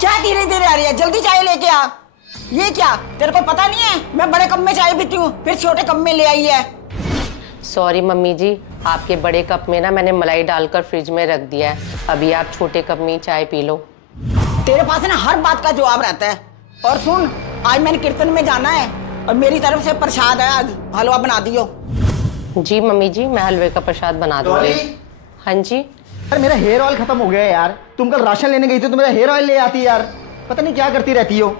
क्या धीरे धीरे आ रही है? जल्दी चाय लेके आ। ये क्या, तेरे को पता नहीं है मैं बड़े कप में चाय पीती हूँ, फिर छोटे कप में ले आई है। सॉरी मम्मी जी, आपके बड़े कप में ना मैंने मलाई डालकर फ्रिज में रख दिया है, अभी आप छोटे कप में चाय पी लो। तेरे पास ना हर बात का जवाब रहता है। और सुन, आज मैंने कीर्तन में जाना है और मेरी तरफ से प्रसाद है, आज हलवा बना दियो। जी मम्मी जी, मैं हलवे का प्रसाद बना दूंगी। हाँ जी। यार मेरा हेयर ऑयल खत्म हो गया है यार। तुम कल राशन लेने गई थी तो मेरा हेयर ऑयल ले आती यार, पता नहीं क्या करती रहती हो।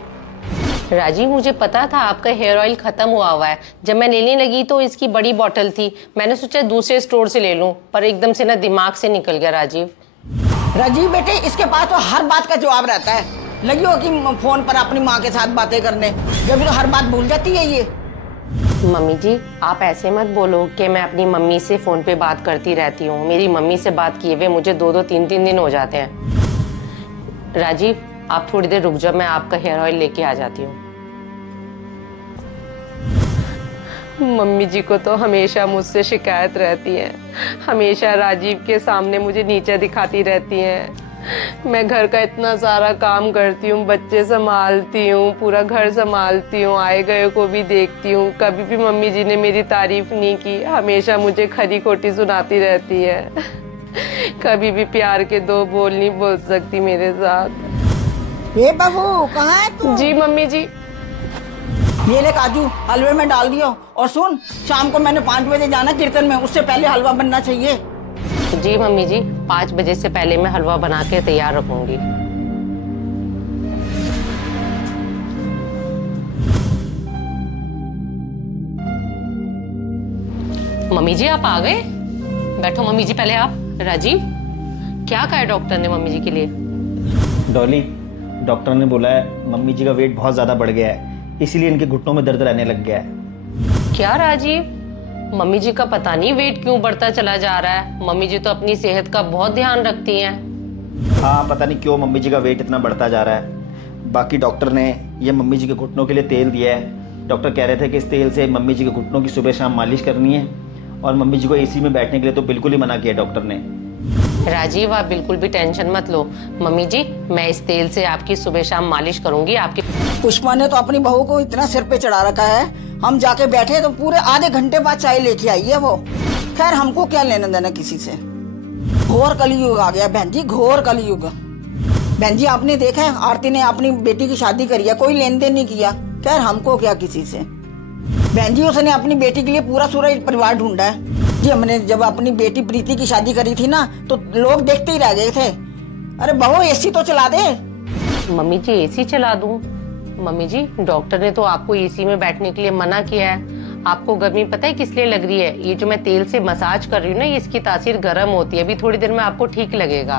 राजीव, मुझे पता था आपका हेयर ऑयल खत्म हुआ है। जब मैं लेने लगी तो इसकी बड़ी बोतल थी, मैंने सोचा दूसरे स्टोर से ले लूं, पर एकदम से ना दिमाग से निकल गया। राजीव बेटे, इसके पास तो हर बात का जवाब रहता है। लगी हो कि फोन पर अपनी माँ के साथ बातें करने, जब तो हर बात भूल जाती है ये। मम्मी जी, आप ऐसे मत बोलो कि मैं अपनी मम्मी से फोन पे बात करती रहती हूँ। मेरी मम्मी से बात किए हुए मुझे 2-2, 3-3 दिन हो जाते हैं। राजीव, आप थोड़ी देर रुक जाओ, मैं आपका हेयर ऑयल लेके आ जाती हूँ। मम्मी जी को तो हमेशा मुझसे शिकायत रहती है, हमेशा राजीव के सामने मुझे नीचे दिखाती रहती हैं। मैं घर का इतना सारा काम करती हूँ, बच्चे संभालती हूँ, पूरा घर संभालती हूँ, आए गए को भी देखती हूँ, कभी भी मम्मी जी ने मेरी तारीफ नहीं की, हमेशा मुझे खरी खोटी सुनाती रहती है। कभी भी प्यार के 2 बोल नहीं बोल सकती मेरे साथ। ये बहू कहाँ है तू? जी मम्मी जी। ये ले काजू, हलवे में डाल दियो। और सुन, शाम को मैंने 5 बजे जाना कीर्तन में, उससे पहले हलवा बनना चाहिए। जी मम्मी जी, 5 बजे से पहले मैं हलवा बना के तैयार रखूंगी। मम्मी जी आप आ गए? बैठो मम्मी जी, पहले आप। राजीव, क्या कहा डॉक्टर ने मम्मी जी के लिए? डॉली, डॉक्टर ने बोला है मम्मी जी का वेट बहुत ज्यादा बढ़ गया है, इसीलिए इनके घुटनों में दर्द रहने लग गया है। क्या राजीव, मम्मी जी का पता नहीं वेट क्यों बढ़ता चला जा रहा है। मम्मी जी तो अपनी सेहत का बहुत ध्यान रखती हैं। हाँ, पता नहीं क्यों मम्मी जी का वेट इतना बढ़ता जा रहा है। बाकी डॉक्टर ने ये मम्मी जी के घुटनों के लिए तेल दिया है। डॉक्टर कह रहे थे कि इस तेल से मम्मी जी के घुटनों की सुबह शाम मालिश करनी है, और मम्मी जी को एसी में बैठने के लिए तो बिल्कुल ही मना किया डॉक्टर ने। राजीव, आप बिल्कुल भी टेंशन मत लो। मम्मी जी, मैं इस तेल से आपकी सुबह शाम मालिश करूंगी। आपकी पुष्पा ने तो अपनी बहू को इतना सिर पे चढ़ा रखा है, हम जाके बैठे तो पूरे आधे घंटे बाद चाय लेके आई है वो। खैर, हमको क्या लेना देना किसी से। घोर कलयुग आ गया बहन जी, घोर कलयुग। बहन जी, आपने देखा है आरती ने अपनी बेटी की शादी करी है, कोई लेन देन नहीं किया। खैर, हमको क्या किसी से। बहन जी, उसने अपनी बेटी के लिए पूरा परिवार ढूंढा है जी। हमने जब अपनी बेटी प्रीति की शादी करी थी ना, तो लोग देखते ही रह गए थे। अरे बहू, एसी तो चला दे। मम्मी जी, एसी चला दूं? मम्मी जी, डॉक्टर ने तो आपको एसी में बैठने के लिए मना किया है। आपको गर्मी पता है किस लिए लग रही है? ये जो मैं तेल से मसाज कर रही हूँ ना, इसकी तासीर गर्म होती है। अभी थोड़ी देर में आपको ठीक लगेगा।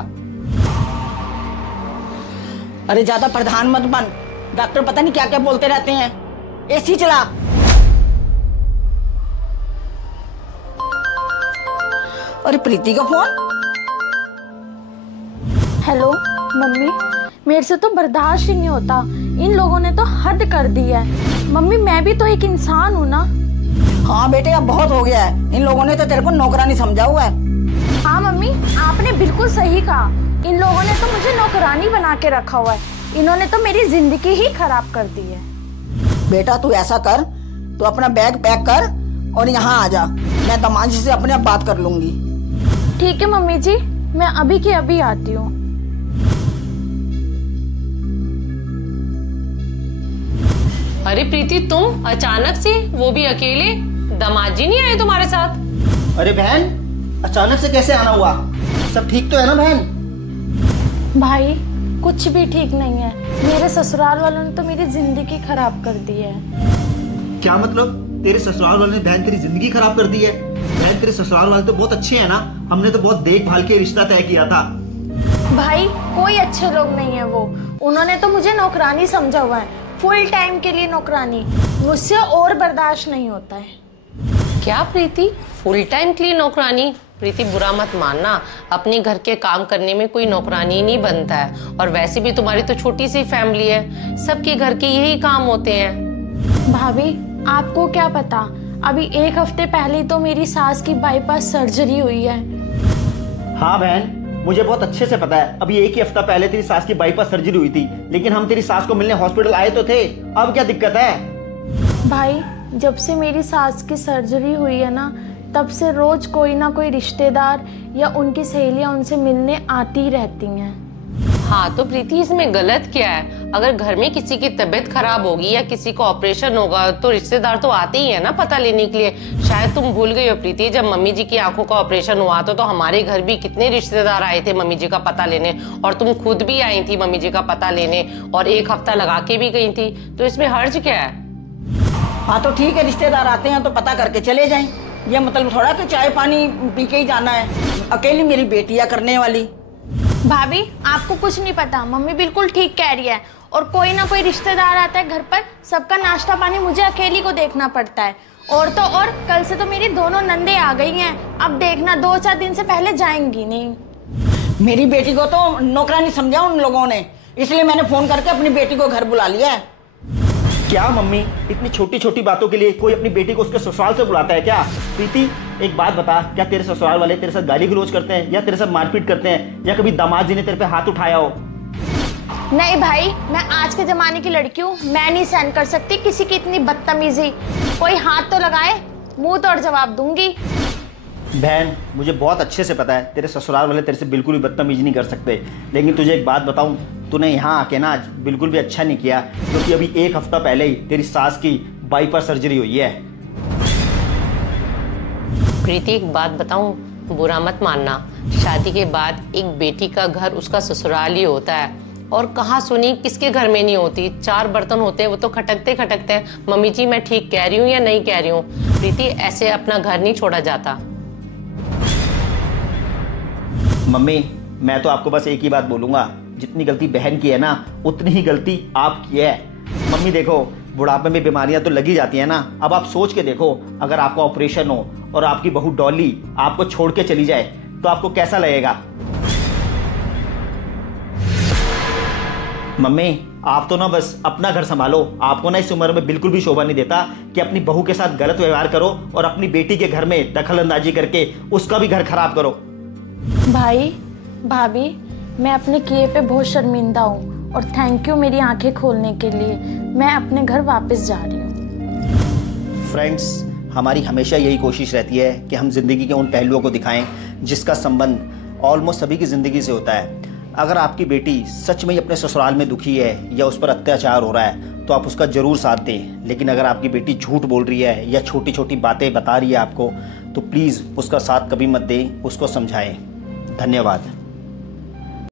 अरे ज्यादा प्रधान मत बन, डॉक्टर पता नहीं क्या क्या बोलते रहते हैं। एसी चला। अरे प्रीति का फोन। हेलो मम्मी, मेरे से तो बर्दाश्त ही नहीं होता, इन लोगों ने तो हद कर दी है। मम्मी, मैं भी तो एक इंसान हूँ ना। हाँ बेटे, अब बहुत हो गया है। इन लोगों ने तो तेरे को नौकरानी समझा हुआ है। हाँ मम्मी, आपने बिल्कुल सही कहा। इन लोगों ने तो मुझे नौकरानी बना के रखा हुआ है। इन्होंने तो मेरी जिंदगी ही खराब कर दी है। बेटा तू ऐसा कर, तू अपना बैग पैक कर और यहाँ आ जा। मैं दमाजी से अपने आप बात कर लूंगी। ठीक है मम्मी जी, मैं अभी के अभी आती हूँ। अरे प्रीति, तुम अचानक से, वो भी अकेले? दामाद जी नहीं आए तुम्हारे साथ? अरे बहन, अचानक से कैसे आना हुआ? सब ठीक तो है ना बहन? भाई, कुछ भी ठीक नहीं है। मेरे ससुराल वालों ने तो मेरी जिंदगी खराब कर दी है। क्या मतलब? तेरे ससुराल वालों ने बहन तेरी जिंदगी खराब कर दी है? बहन, तेरे ससुराल वाले तो बहुत अच्छे हैं ना, हमने तो बहुत देखभाल के रिश्ता तय किया था। भाई, कोई अच्छे लोग नहीं है वो। उन्होंने तो मुझे नौकरानी समझा हुआ है, फुल टाइम के लिए नौकरानी। मुझसे और बर्दाश्त नहीं होता है। क्या प्रीति, फुल टाइम के लिए नौकरानी? प्रीति, बुरा मत मानना, अपने घर के काम करने में कोई नौकरानी नहीं बनता है। और वैसे भी तुम्हारी तो छोटी सी फैमिली है, सबके घर के यही काम होते हैं। भाभी, आपको क्या पता, अभी 1 हफ्ते पहले तो मेरी सास की बाईपास सर्जरी हुई है। हाँ बहन, मुझे बहुत अच्छे से पता है, अभी एक ही हफ्ता पहले तेरी सास की बाईपास सर्जरी हुई थी, लेकिन हम तेरी सास को मिलने हॉस्पिटल आए तो थे। अब क्या दिक्कत है? भाई जब से मेरी सास की सर्जरी हुई है ना, तब से रोज कोई ना कोई रिश्तेदार या उनकी सहेलियां उनसे मिलने आती रहती हैं। हाँ तो प्रीति इसमें गलत क्या है? अगर घर में किसी की तबीयत खराब होगी या किसी को ऑपरेशन होगा तो रिश्तेदार तो आते ही है ना पता लेने के लिए। शायद तुम भूल गई हो प्रीति, जब मम्मी जी की आंखों का ऑपरेशन हुआ तो हमारे घर भी कितने रिश्तेदार आए थे मम्मी जी का पता लेने, और तुम खुद भी आई थी मम्मी जी का पता लेने और एक हफ्ता लगा के भी गई थी, तो इसमें हर्ज क्या है? हाँ तो ठीक है, रिश्तेदार आते हैं तो पता करके चले जाएं। ये मतलब थोड़ा कि चाय पानी पी के ही जाना है। अकेली मेरी बेटियां करने वाली। भाभी आपको कुछ नहीं पता, मम्मी बिल्कुल ठीक कह रही है। और कोई ना कोई रिश्तेदार आता है घर पर, सबका नाश्ता पानी मुझे अकेली को देखना पड़ता है। और तो और कल से तो मेरी दोनों नंदे आ गई हैं, अब देखना 2-4 दिन से पहले जाएंगी नहीं। मेरी बेटी को तो नौकरानी समझा उन लोगों ने, इसलिए मैंने फोन करके अपनी बेटी को घर बुला लिया है। क्या मम्मी, इतनी छोटी छोटी बातों के लिए कोई अपनी बेटी को उसके ससुराल से बुलाता है क्या? प्रीति एक बात बता, क्या तेरे ससुराल वाले तेरे साथ गाली गलौज करते हैं या तेरे साथ मारपीट करते हैं, या कभी दामाद जी ने तेरे पे हाथ उठाया हो? नहीं भाई, मैं आज के जमाने की लड़की हूँ, मैं नहीं सहन कर सकती किसी की इतनी बदतमीजी। कोई हाथ तो लगाए, मुंह तोड़ जवाब दूंगी। बहन मुझे बहुत अच्छे से पता है तेरे ससुराल वाले तेरे से बिल्कुल भी बदतमीजी नहीं कर सकते, लेकिन तुझे एक बात बताऊं, तूने यहाँ आके ना आज बिल्कुल भी अच्छा नहीं किया, क्योंकि अभी एक हफ्ता पहले ही तेरी सास की बाईपास सर्जरी हुई है। प्रीति एक बात बताऊं, बुरा मत मानना, शादी के बाद एक बेटी का घर उसका ससुराल ही होता है, और कहाँ सुनी किसके घर में नहीं होती। 4 बर्तन होते हैं वो तो खटकते खटकते हैं। मम्मी जी मैं ठीक कह रही हूँ या नहीं कह रही हूँ? प्रीति ऐसे अपना घर नहीं छोड़ा जाता। मम्मी मैं तो आपको बस एक ही बात बोलूंगा, जितनी गलती बहन की है ना उतनी ही गलती आपकी है। मम्मी देखो, बुढ़ापे में बीमारियां तो लगी जाती है ना, अब आप सोच के देखो, अगर आपका ऑपरेशन हो और आपकी बहू डॉली आपको छोड़ के चली जाए तो आपको कैसा लगेगा? मम्मी आप तो ना बस अपना घर संभालो, आपको ना इस उम्र में बिल्कुल भी शोभा नहीं देता कि अपनी बहू के साथ गलत व्यवहार करो और अपनी बेटी के घर में दखल अंदाजी करके उसका भी घर खराब करो। भाई भाभी मैं अपने किए पे बहुत शर्मिंदा हूँ, और थैंक यू मेरी आंखें खोलने के लिए। मैं अपने घर वापस जा रही हूँ। फ्रेंड्स, हमारी हमेशा यही कोशिश रहती है कि हम जिंदगी के उन पहलुओं को दिखाएं जिसका संबंध ऑलमोस्ट सभी की जिंदगी से होता है। अगर आपकी बेटी सच में ही अपने ससुराल में दुखी है या उस पर अत्याचार हो रहा है तो आप उसका जरूर साथ दें, लेकिन अगर आपकी बेटी झूठ बोल रही है या छोटी छोटी बातें बता रही है आपको, तो प्लीज़ उसका साथ कभी मत दें, उसको समझाएं। धन्यवाद।